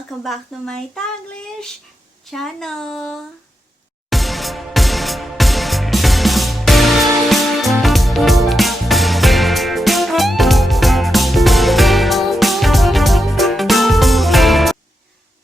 welcome back to my Taglish channel.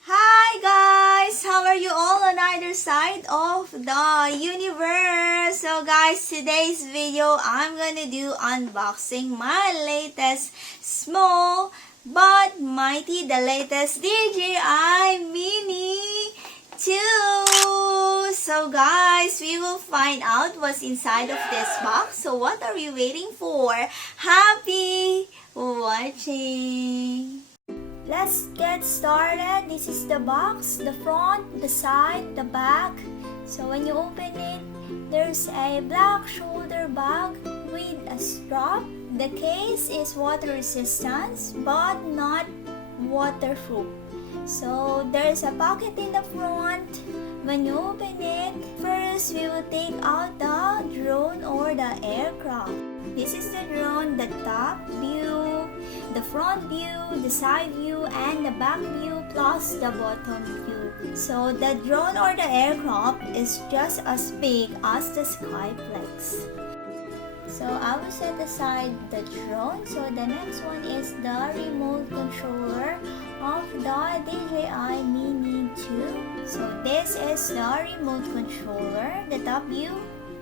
Hi guys! How are you all on either side of the universe? So guys, today's video, I'm gonna do unboxing my latest small but mighty, the latest DJI Mini 2. So guys, we will find out what's inside of this box. So what are we waiting for? Happy watching! Let's get started. This is the box, the front, the side, the back. So when you open it, there's a black shoulder bag with a strap. The case is water resistant but not waterproof. So there's a pocket in the front. When you open it, first we will take out the drone or the aircraft. This is the drone, the top view, the front view, the side view, and the back view plus the bottom view. So the drone or the aircraft is just as big as the Skyplex. So I will set aside the drone. So the next one is the remote controller of the DJI Mini 2. So this is the remote controller, the top view,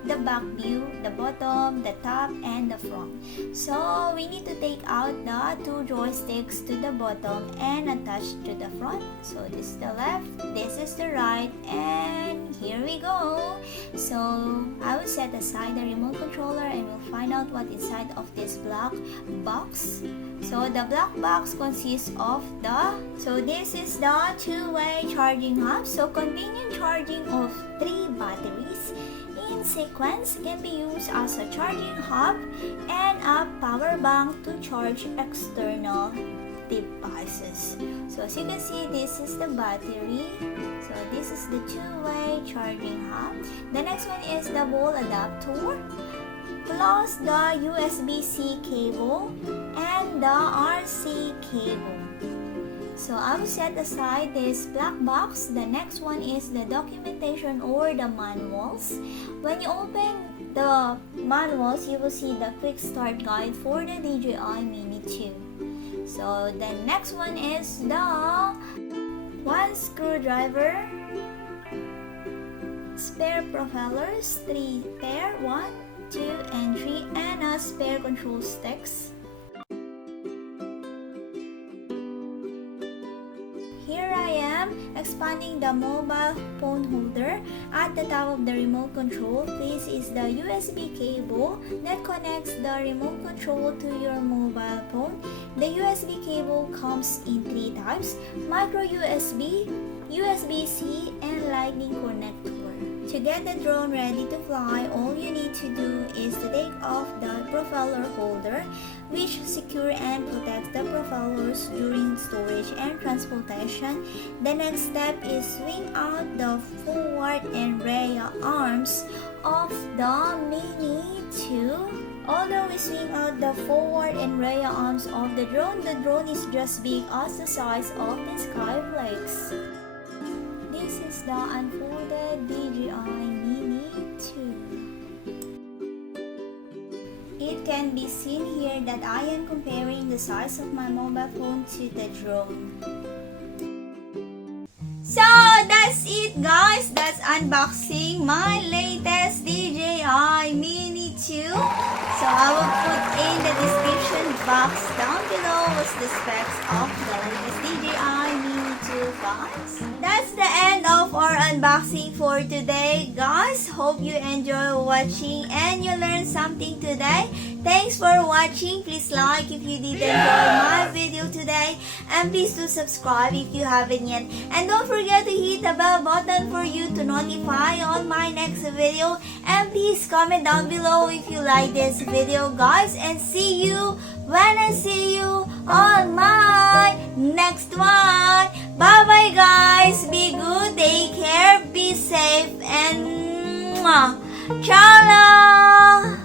the back view, the bottom, the top, and the front. So we need to take out the two joysticks to the bottom and attach to the front. So this is the left, this is the right, and here we go. So I will set aside the remote controller and we'll find out what inside of this black box. So the black box consists of this is the two-way charging hub. So convenient charging of 3 batteries in sequence can be used as a charging hub and a power bank to charge external devices. So as you can see, this is the battery. So this is the two-way charging hub. The next one is the wall adapter plus the USB-C cable and the RC cable. So I will set aside this black box. The next one is the documentation or the manuals. When you open the manuals, you will see the quick start guide for the DJI Mini 2. So the next one is the one screwdriver, spare propellers, 3 pair, 1, 2, and 3, and a spare control sticks. Here I am expanding the mobile phone holder. At the top of the remote control, this is the USB cable that connects the remote control to your mobile phone. The USB cable comes in 3 types: micro USB, USB-C, and lightning connector. To get the drone ready to fly, all you need to do is to take off the propeller holder, which secure and protects the propellers during storage and transportation. The next step is swing out the forward and rear arms of the Mini 2. Although we swing out the forward and rear arms of the drone is just big as the size of the Skyflex. This is the unfolded DJI Mini 2. It can be seen here that I am comparing the size of my mobile phone to the drone. So that's it guys, that's unboxing my latest DJI Mini 2. So I will put in the description box down below what's the specs of the latest DJI Mini 2 guys. That's the end of our unboxing for today guys. Hope you enjoy watching and you learned something today. Thanks for watching. Please like if you did enjoy my video today, and please do subscribe if you haven't yet, and don't forget to hit the bell button for you to notify on my next video, and please comment down below if you like this video guys, and see you when I see you on my next one. Bye bye guys, be good, take care, be safe, and ciao.